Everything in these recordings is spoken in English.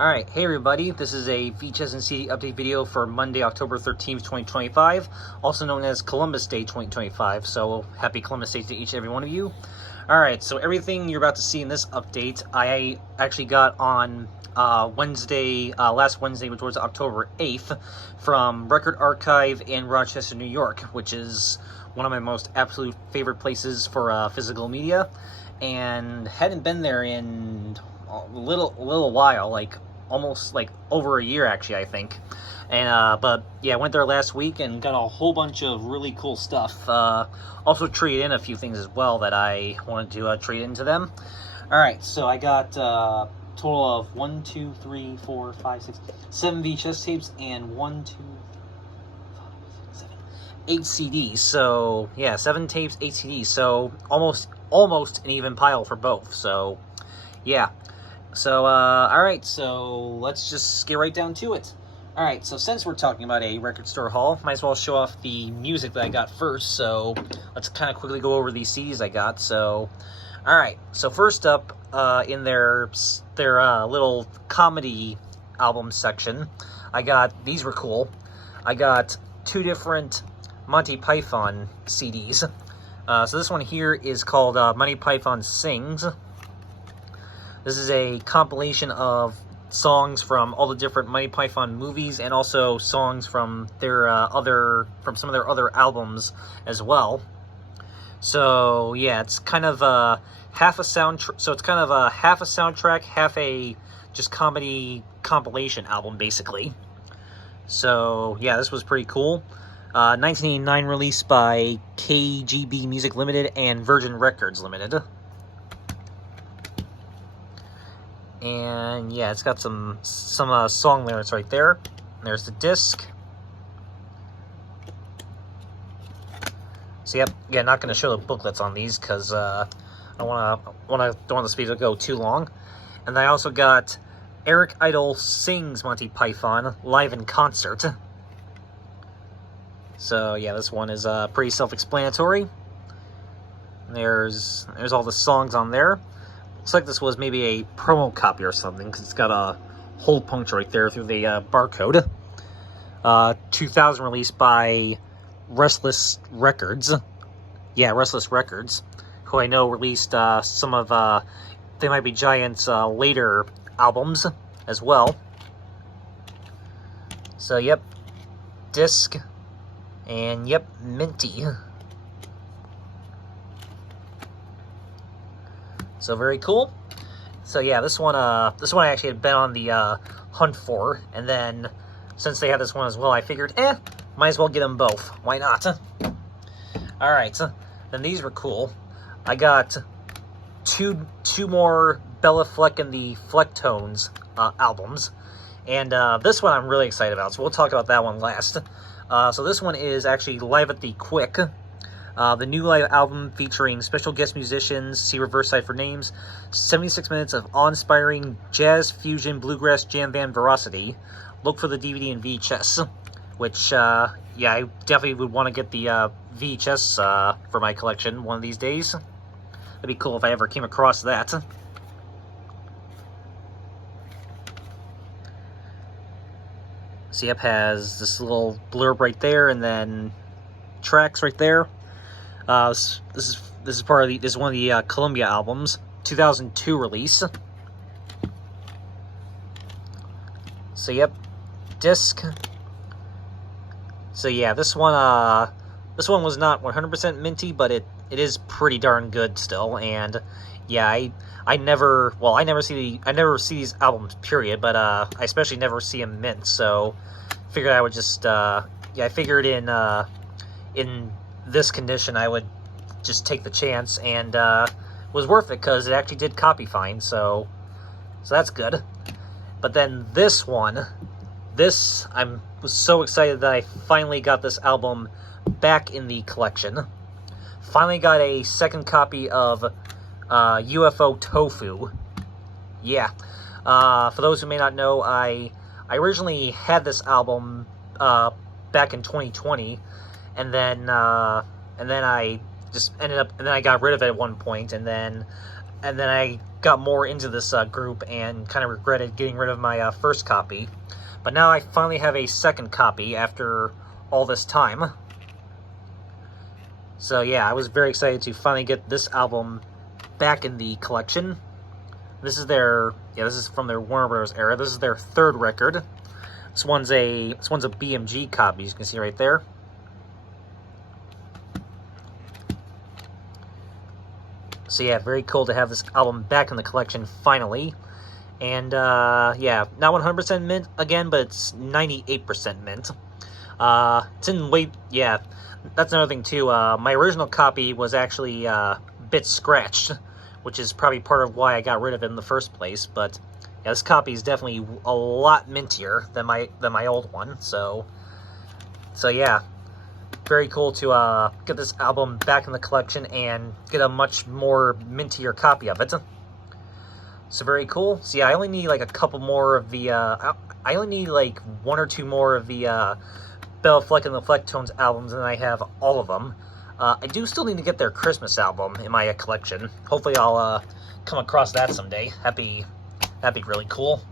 Alright, hey everybody, this is a VHS and CD update video for Monday, October 13th, 2025, also known as Columbus Day 2025, so happy Columbus Day to each and every one of you. Alright, so everything you're about to see in this update, I actually got on last Wednesday, which was October 8th, from Record Archive in Rochester, New York, which is one of my most absolute favorite places for physical media, and hadn't been there in a little while, like almost like over a year actually, I think. And but yeah, I went there last week and got a whole bunch of really cool stuff. Also traded in a few things as well that I wanted to trade into them. All right, so I got total of 1, 2, 3, 4, 5, 6, 7 VHS tapes and 1, 2, 5, 6, 7, 8 CDs. So yeah, 7 tapes, 8 CDs. So almost an even pile for both. So yeah. So, alright, so let's just get right down to it. Alright, so since we're talking about a record store haul, might as well show off the music that I got first. So, let's kind of quickly go over these CDs I got. So, alright, so first up, in their little comedy album section, I got, these were cool, I got 2 different Monty Python CDs. So this one here is called Monty Python Sings. This is a compilation of songs from all the different Monty Python movies and also songs from their some of their other albums as well. So yeah, it's kind of half a soundtrack, half a just comedy compilation album basically. So yeah, this was pretty cool. 1989 release by KGB Music Limited and Virgin Records Limited. And yeah, it's got some song lyrics right there. There's the disc. So yep, yeah, not going to show the booklets on these because I don't want this video to go too long. And then I also got Eric Idle Sings Monty Python live in concert. So yeah, this one is pretty self-explanatory. There's all the songs on there. Looks like this was maybe a promo copy or something, because it's got a hole puncture right there through the barcode. 2000 released by Restless Records. Yeah, Restless Records, who I know released some of They Might Be Giants' later albums as well. So, yep, disc, and yep, minty. So very cool. So yeah, this one I actually had been on the hunt for, and then since they had this one as well, I figured, might as well get them both. Why not? All right, then these were cool. I got two more Bella Fleck and the Flecktones albums, and this one I'm really excited about. So we'll talk about that one last. So this one is actually Live at the Quick. The new live album featuring special guest musicians, see reverse side for names, 76 minutes of awe-inspiring jazz, fusion, bluegrass, jam band veracity. Look for the DVD and VHS, which, yeah, I definitely would want to get the VHS for my collection one of these days. That'd be cool if I ever came across that. So, yep, has this little blurb right there, and then tracks right there. This is part of this is one of the Columbia albums, 2002 release. So yep, disc. So yeah, this one was not 100% minty, but it is pretty darn good still. And yeah, I never see these albums period, but I especially never see them mint. So figured I would just yeah, I figured in this condition I would just take the chance, and was worth it because it actually did copy fine, so that's good. But then this one, was so excited that I finally got this album back in the collection. Finally got a second copy of UFO Tofu. Yeah, for those who may not know, I originally had this album back in 2020, and then I just ended up, and then I got rid of it at one point, and then and then I got more into this group and kind of regretted getting rid of my first copy. But now I finally have a second copy after all this time. So yeah, I was very excited to finally get this album back in the collection. This is this is from their Warner Bros. Era. This is their third record. This one's a BMG copy, as you can see right there. So yeah, very cool to have this album back in the collection finally. And yeah, not 100% mint again, but it's 98% mint. It's in yeah, that's another thing too. My original copy was actually a bit scratched, which is probably part of why I got rid of it in the first place. But yeah, this copy is definitely a lot mintier than my old one. So yeah. Very cool to get this album back in the collection and get a much more mintier copy of it. So very cool. So yeah, I only need like a couple more of the, I only need like one or two more of the Bella Fleck and the Flecktones albums, and I have all of them. I do still need to get their Christmas album in my collection. Hopefully I'll come across that someday. That'd be really cool.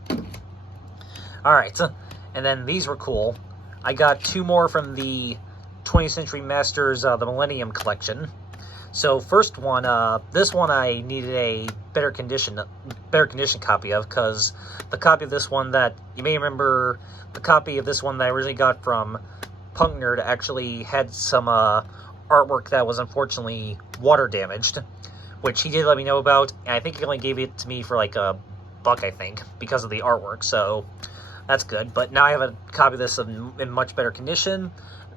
Alright, and then these were cool. I got two more from the 20th Century Masters, the Millennium Collection. So first one, this one I needed a better condition copy of, because the copy of this one that, you may remember, the copy of this one that I originally got from Punk Nerd actually had some artwork that was unfortunately water damaged, which he did let me know about, and I think he only gave it to me for like $1, I think, because of the artwork, so that's good. But now I have a copy of this in much better condition.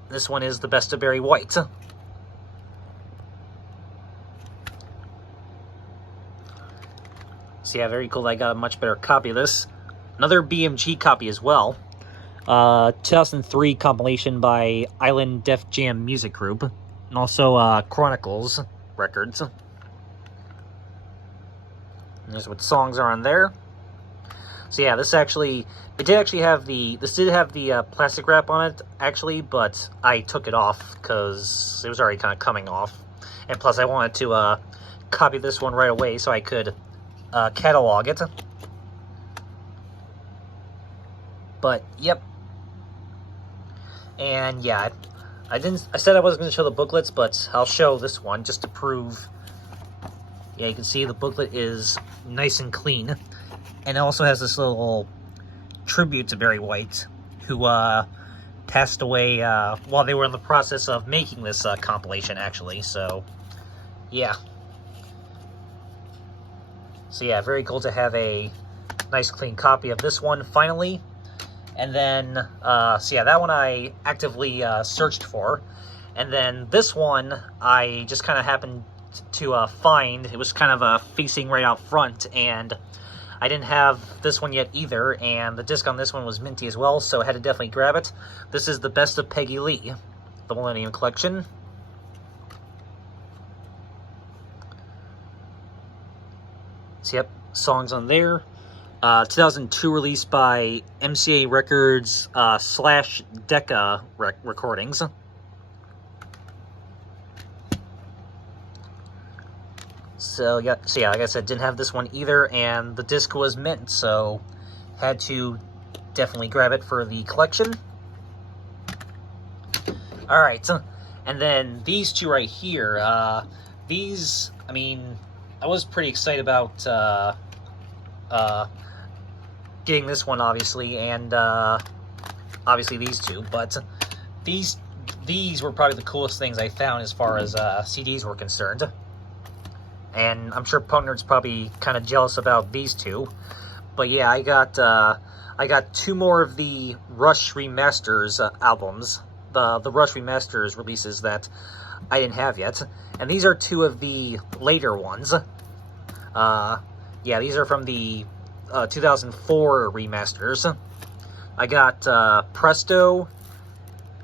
This one is the Best of Barry White. So yeah, very cool that I got a much better copy of this. Another BMG copy as well. 2003 compilation by Island Def Jam Music Group. And also Chronicles Records. And there's what songs are on there. So yeah, this did have the plastic wrap on it, actually, but I took it off because it was already kind of coming off. And plus I wanted to copy this one right away so I could catalog it. But, yep. And yeah, I said I wasn't going to show the booklets, but I'll show this one just to prove. Yeah, you can see the booklet is nice and clean. And it also has this little tribute to Barry White, who passed away while they were in the process of making this compilation, actually. So, yeah. So, yeah, very cool to have a nice, clean copy of this one, finally. And then, so yeah, that one I actively searched for. And then this one I just kind of happened to find. It was kind of facing right out front, and I didn't have this one yet either, and the disc on this one was minty as well, so I had to definitely grab it. This is the Best of Peggy Lee, the Millennium Collection. So yep, songs on there. 2002 release by MCA Records / Decca Recordings. So yeah, like I said, didn't have this one either, and the disc was mint, so had to definitely grab it for the collection. Alright, and then these two right here, these, I mean, I was pretty excited about getting this one, obviously, and obviously these two, but these were probably the coolest things I found as far as CDs were concerned. And I'm sure Punk Nerd's probably kind of jealous about these two. But yeah, I got two more of the Rush Remasters albums, the Rush Remasters releases that I didn't have yet. And these are two of the later ones. Yeah, these are from the 2004 remasters. I got Presto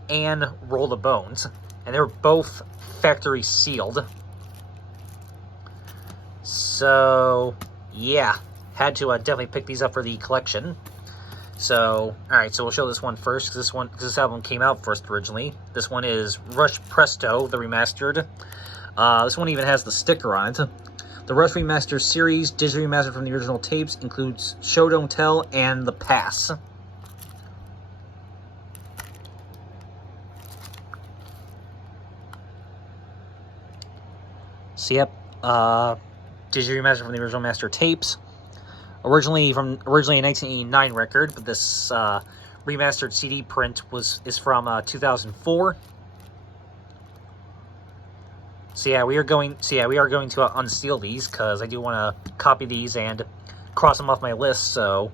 and Roll the Bones, and they were both factory sealed. So, yeah, had to definitely pick these up for the collection. So, alright, so we'll show this one first, because this album came out first originally. This one is Rush Presto, the remastered. This one even has the sticker on it. The Rush Remaster series, digitally remastered from the original tapes, includes Show Don't Tell and The Pass. So yep, digitally remastered from the original master tapes. Originally a 1989 record, but this remastered CD print is from 2004. So yeah, we are going to unseal these because I do want to copy these and cross them off my list. So,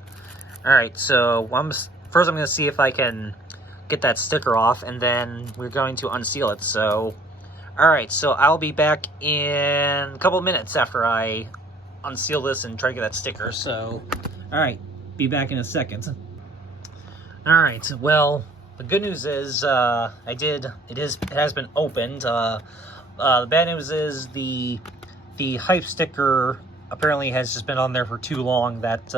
all right. So first I'm going to see if I can get that sticker off, and then we're going to unseal it. So, all right. So I'll be back in a couple of minutes after I unseal this and try to get that sticker. So, all right. Be back in a second. All right. Well, the good news is it has been opened. The bad news is the hype sticker apparently has just been on there for too long. That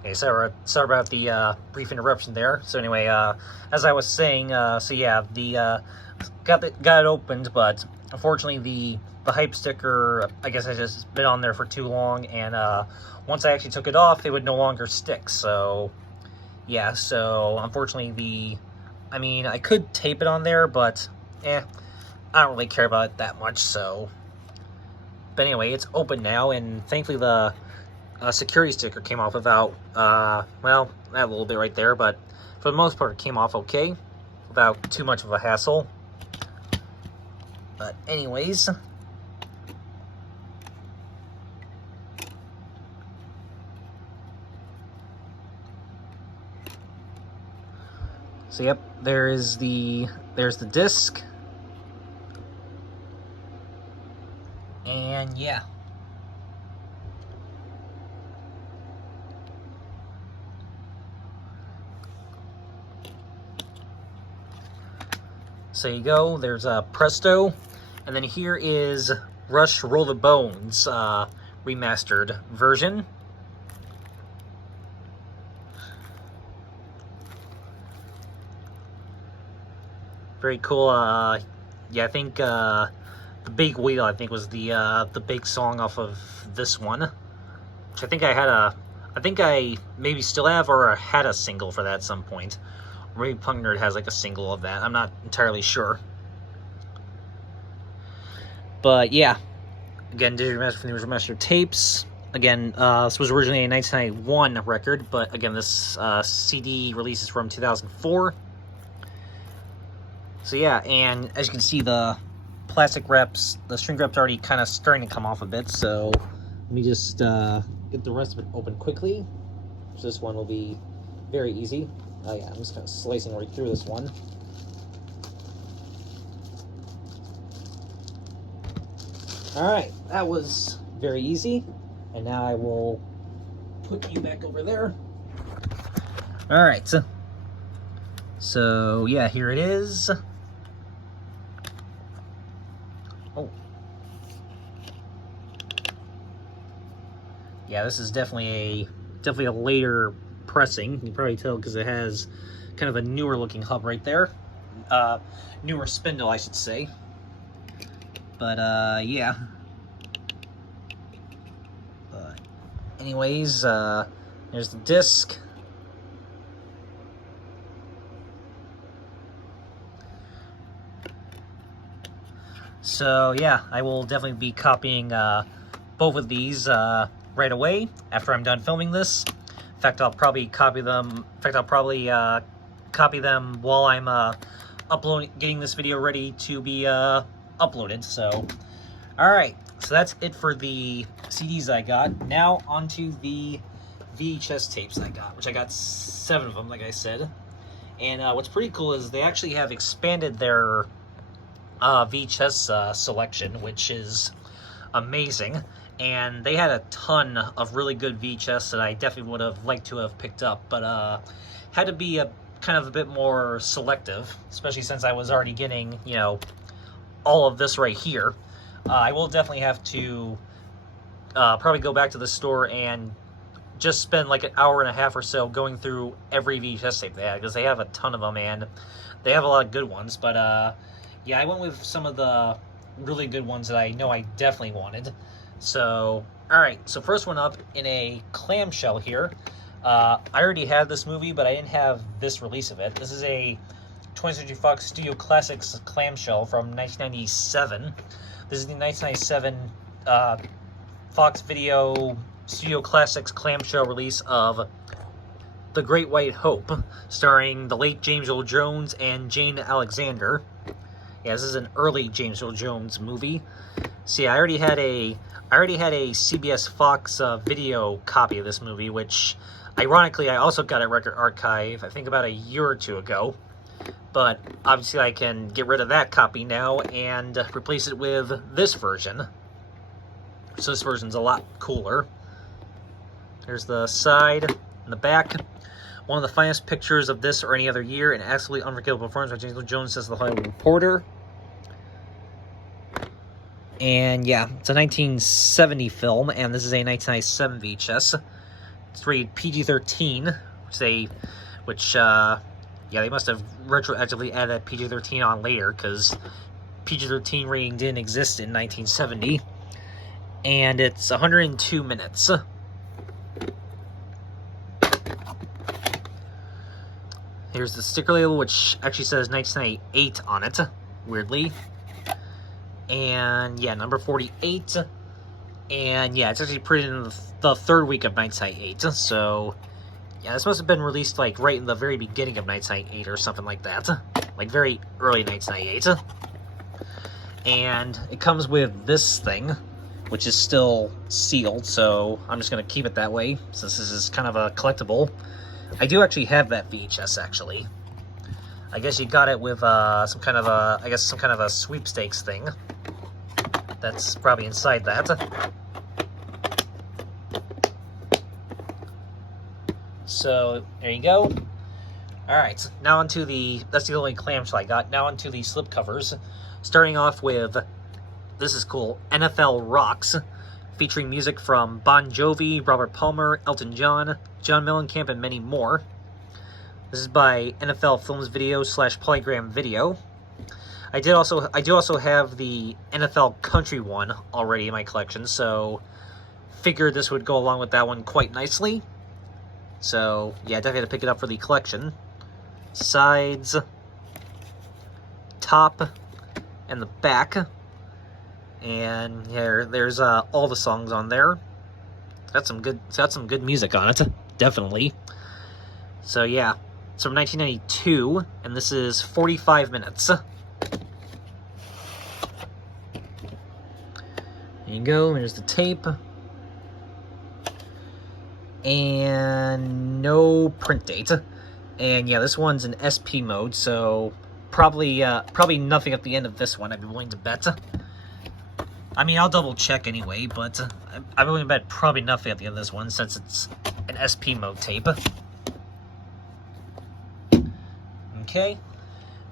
okay, sorry about the brief interruption there. So anyway, as I was saying, so yeah, got it opened, but unfortunately the hype sticker, I guess, has just been on there for too long, and once I actually took it off, it would no longer stick. So yeah, so unfortunately I mean, I could tape it on there, but I don't really care about it that much. So, but anyway, it's open now, and thankfully the security sticker came off without, well, that little bit right there, but for the most part it came off okay, without too much of a hassle. But anyways, so yep, there's the disc. And yeah. So you go, there's Presto, and then here is Rush Roll the Bones remastered version. Very cool. Yeah, I think The Big Wheel, I think, was the big song off of this one, which I think I maybe still have or had a single for that at some point. Or maybe Punk Nerd has like a single of that. I'm not entirely sure. But yeah, again, digitally remastered from the original master tapes. Again, this was originally a 1991 record, but again, this CD release is from 2004. So yeah, and as you can see, the plastic wraps, the shrink wrap's already kind of starting to come off a bit, so let me just get the rest of it open quickly. So this one will be very easy. Oh yeah, I'm just kind of slicing right through this one. Alright, that was very easy. And now I will put you back over there. Alright, so yeah, here it is. Oh. Yeah, this is definitely a later pressing. You can probably tell because it has kind of a newer looking hub right there. Newer spindle, I should say. But yeah. Anyways, there's the disc. So yeah, I will definitely be copying both of these right away after I'm done filming this. In fact, I'll probably copy them. Copy them while I'm getting this video ready to be uploaded. So, all right. So that's it for the CDs I got. Now onto the VHS tapes I got, which I got 7 of them, like I said. And what's pretty cool is they actually have expanded their VHS selection, which is amazing. And they had a ton of really good VHS that I definitely would have liked to have picked up, but had to be kind of a bit more selective, especially since I was already getting, you know, all of this right here. I will definitely have to probably go back to the store and just spend like an hour and a half or so going through every VHS tape they have, because they have a ton of them and they have a lot of good ones. But yeah, I went with some of the really good ones that I know I definitely wanted. So, alright, so first one up in a clamshell here. I already had this movie, but I didn't have this release of it. This is a 20th Century Fox Studio Classics clamshell from 1997. This is the 1997 Fox Video Studio Classics clamshell release of The Great White Hope, starring the late James Earl Jones and Jane Alexander. Yeah, this is an early James Earl Jones movie. See, I already had a CBS Fox video copy of this movie, which, ironically, I also got at Record Archive, I think about a year or two ago. But obviously I can get rid of that copy now and replace it with this version. So this version's a lot cooler. Here's the side and the back. One of the finest pictures of this or any other year, an absolutely unforgettable performance by James Earl Jones, says The Hollywood Reporter. And yeah, it's a 1970 film, and this is a 1997 VHS. It's rated PG-13, which yeah, they must have retroactively added that PG-13 on later, because PG-13 rating didn't exist in 1970. And it's 102 minutes. Here's the sticker label, which actually says 1998 on it, weirdly. And yeah, number 48. And yeah, it's actually printed in the third week of 1998. So yeah, this must have been released like right in the very beginning of 1998 or something like that. Like very early 1998. And it comes with this thing, which is still sealed, so I'm just going to keep it that way, since this is kind of a collectible. I do actually have that VHS, actually. I guess you got it with some kind of a sweepstakes thing. That's probably inside that. So, there you go. Alright, now onto that's the only clamshell I got. Now onto the slipcovers. Starting off with, this is cool, NFL Rocks, featuring music from Bon Jovi, Robert Palmer, Elton John, John Mellencamp, and many more. This is by NFL Films Video / Polygram Video. I do also have the NFL Country one already in my collection, so figured this would go along with that one quite nicely. So yeah, definitely had to pick it up for the collection. Sides, top, and the back. And here, there's all the songs on there. It's got some good music on it, definitely. So yeah, it's from 1992, and this is 45 minutes. There you go. There's the tape, and no print date. And yeah, this one's in SP mode, so probably nothing at the end of this one, I'd be willing to bet. I mean, I'll double check anyway, but I'm willing to bet probably nothing at the end of this one, since it's an SP mode tape. Okay,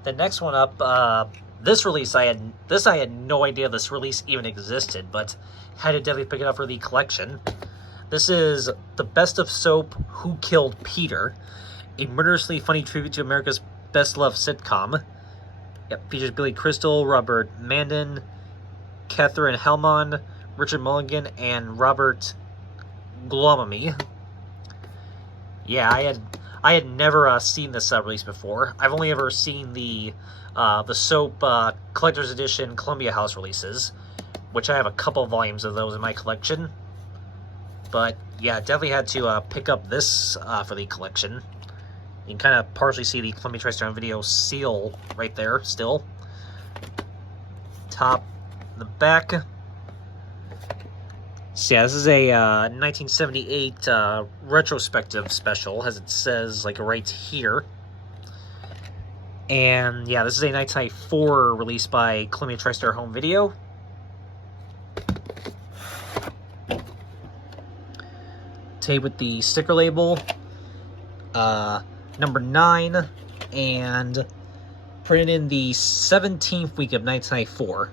the next one up, this release, I had no idea this release even existed, but had to definitely pick it up for the collection. This is The Best of Soap, Who Killed Peter? A murderously funny tribute to America's best-loved sitcom. Yep, features Billy Crystal, Robert Mandan, Catherine Hellman, Richard Mulligan, and Robert Glomamy. Yeah, I had never seen this release before. I've only ever seen the Soap Collector's Edition Columbia House releases, which I have a couple volumes of those in my collection. But yeah, definitely had to pick up this for the collection. You can kind of partially see the Columbia TriStar Video seal right there still. Top, the back. So yeah, this is a 1978 retrospective special, as it says, like, right here. And yeah, this is a 1994 release by Columbia TriStar Home Video. Tape with the sticker label, number 9, and printed in the 17th week of 1994.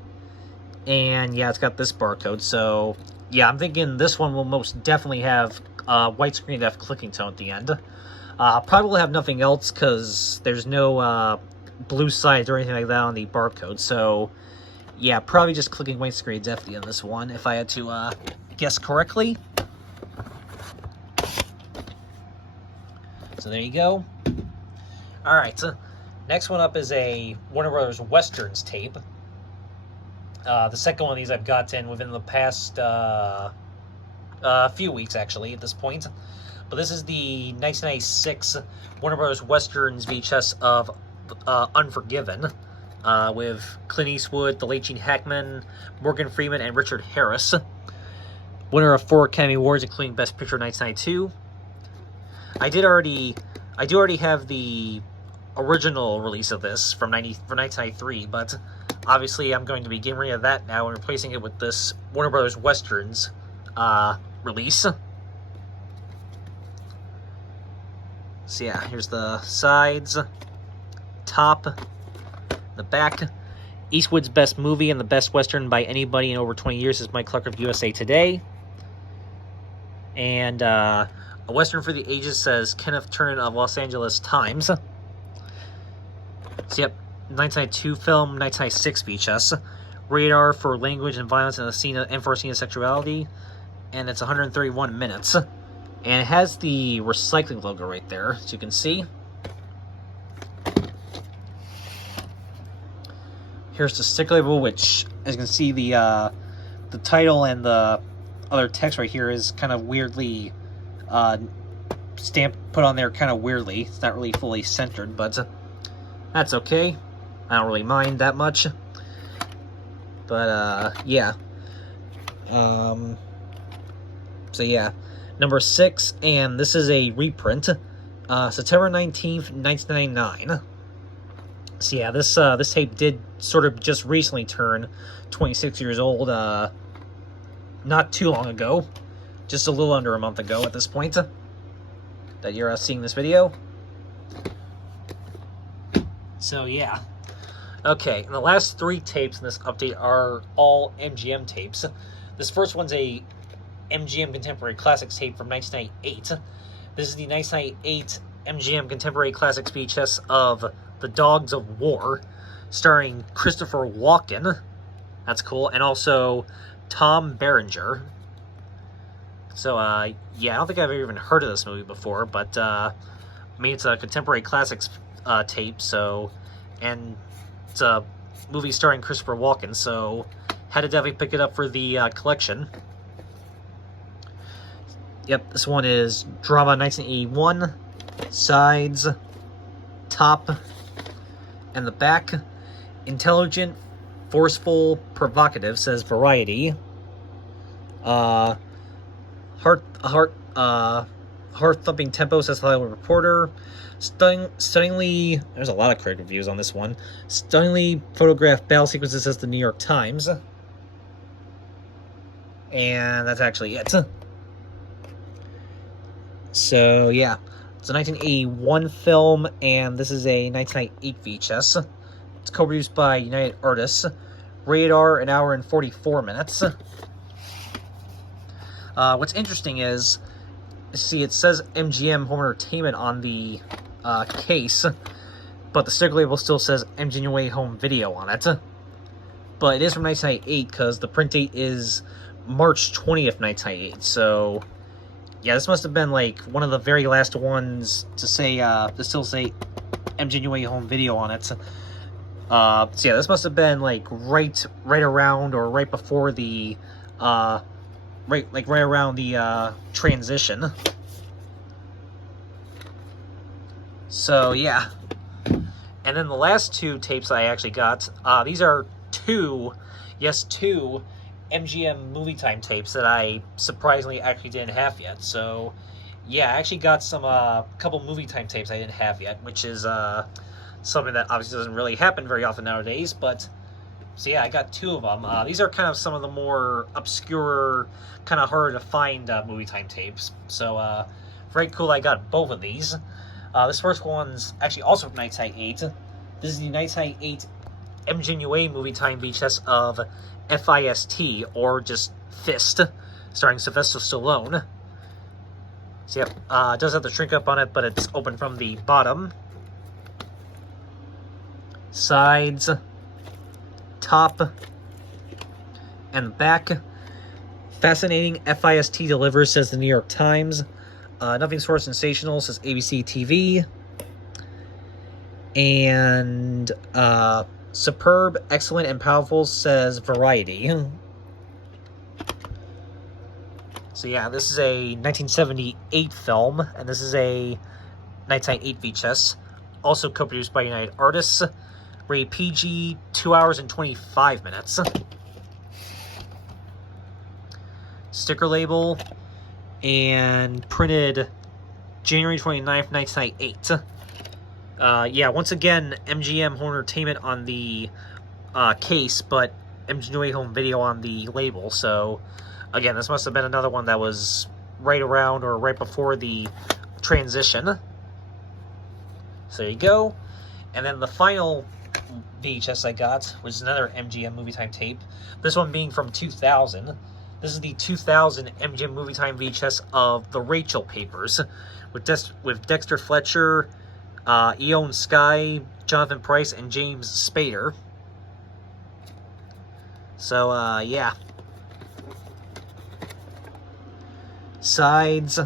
And yeah, it's got this barcode, so yeah, I'm thinking this one will most definitely have widescreen depth clicking tone at the end. Probably will have nothing else, because there's no blue sides or anything like that on the barcode, so Yeah, probably just clicking white screen definitely on this one, if I had to guess correctly. So there you go. Alright, so next one up is a Warner Brothers Westerns tape. The second one of these I've gotten within the past few weeks, actually, at this point. But this is the 1996 Warner Brothers Westerns VHS of Unforgiven, with Clint Eastwood, the late Gene Hackman, Morgan Freeman, and Richard Harris. Winner of 4 Academy Awards, including Best Picture 1992. I do already have the original release of this from 1993, but obviously I'm going to be getting rid of that now and replacing it with this Warner Brothers Westerns release. So yeah, here's the sides, top, the back. Eastwood's best movie and the best Western by anybody in over 20 years is Mike Clark of USA Today. And a Western for the Ages says Kenneth Turan of Los Angeles Times. So yep, 1992 film, 1996 VHS. Radar for language and violence and for a scene of sexuality. And it's 131 minutes. And it has the recycling logo right there, as you can see. Here's the sticker label, which, as you can see, the title and the other text right here is kind of weirdly stamped, put on there kind of weirdly. It's not really fully centered, but that's okay. I don't really mind that much. But, yeah. So, yeah. Number 6, and this is a reprint. September 19th, 1999. So, yeah, this tape did sort of just recently turn 26 years old, not too long ago. Just a little under a month ago at this point that you're seeing this video. So, yeah. Okay, and the last 3 tapes in this update are all MGM tapes. This first one's a MGM Contemporary Classics tape from 1998. This is the 1998 MGM Contemporary Classics VHS of The Dogs of War, starring Christopher Walken. That's cool. And also Tom Berenger. So, yeah, I don't think I've ever even heard of this movie before, but, I mean, it's a Contemporary Classics tape, so, and it's a movie starring Christopher Walken, so had to definitely pick it up for the collection. Yep, this one is Drama 1981, sides, top, and the back. Intelligent, forceful, provocative, says Variety. Heart-thumping tempo, says Hollywood Reporter. Stunningly, there's a lot of critic reviews on this one. Stunningly photographed battle sequences, says the New York Times. And that's actually it. So, yeah. It's a 1981 film, and this is a 1998 VHS. It's co-produced by United Artists. Radar, an hour and 44 minutes. What's interesting is, see, it says MGM Home Entertainment on the case, but the sticker label still says MGM Home Video on it. But it is from 1998, because the print date is March 20th, 1998, so yeah, this must have been like one of the very last ones to say to still say MGM Home Video on it. So yeah, this must have been like right around or right before the right around the transition. So yeah, and then the last 2 tapes I actually got, these are 2 MGM Movie Time tapes that I surprisingly actually didn't have yet. So yeah, I actually got some couple Movie Time tapes I didn't have yet, which is something that obviously doesn't really happen very often nowadays. But so yeah, I got 2 of them. These are kind of some of the more obscure, kind of harder to find Movie Time tapes. So very cool I got both of these. This first one's actually also from 1998. This is the 1998 MGM Movie Time VHS of FIST, or just Fist, starring Sylvester Stallone. So yeah, it does have the shrink up on it, but it's open from the bottom. Sides, top, and the back. Fascinating, FIST delivers, says the New York Times. Nothing sort of sensational, says ABC TV. And superb, excellent, and powerful, says Variety. So yeah, this is a 1978 film, and this is a 1998 VHS. Also co-produced by United Artists. Rated PG, 2 hours and 25 minutes. Sticker label, and printed January 29th, 1998. Yeah, once again, MGM Home Entertainment on the case, but MGM Home Video on the label. So, again, this must have been another one that was right around or right before the transition. So there you go. And then the final VHS I got, which is another MGM Movie Time tape. This one being from 2000. This is the 2000 MGM Movie Time VHS of The Rachel Papers, with Dexter Fletcher, Eoin Skye, Jonathan Pryce, and James Spader. So, yeah. Sides,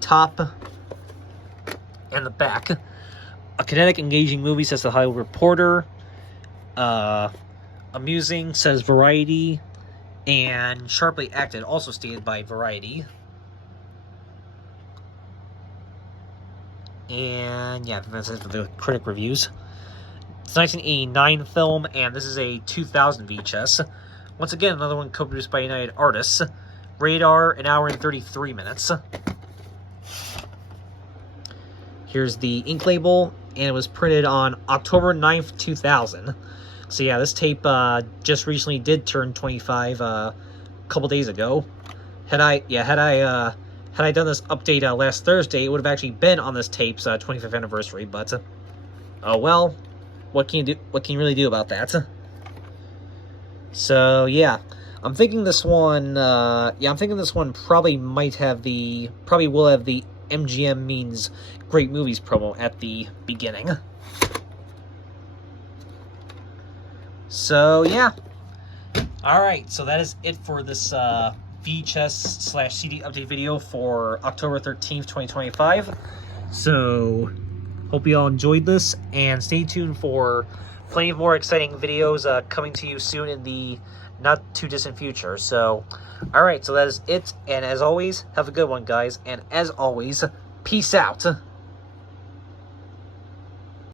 top, and the back. A kinetic, engaging movie, says The Hollywood Reporter. Amusing, says Variety. And sharply acted, also stated by Variety. And yeah, that's it for the critic reviews. It's a 1989 film, and this is a 2000 VHS. Once again, another one co-produced by United Artists. Radar, 1 hour and 33 minutes. Here's the ink label, and it was printed on October 9th, 2000. So yeah, this tape just recently did turn 25 a couple days ago. Had I done this update last Thursday, it would have actually been on this tape's 25th anniversary. But oh well, what can you do? What can you really do about that? So yeah, I'm thinking this one. I'm thinking this one probably will have the MGM Means Great Movies promo at the beginning. So, yeah. Alright, so that is it for this VHS/CD update video for October 13th, 2025. So, hope you all enjoyed this, and stay tuned for plenty of more exciting videos coming to you soon in the not-too-distant future. So, alright, so that is it, and as always, have a good one, guys, and as always, peace out!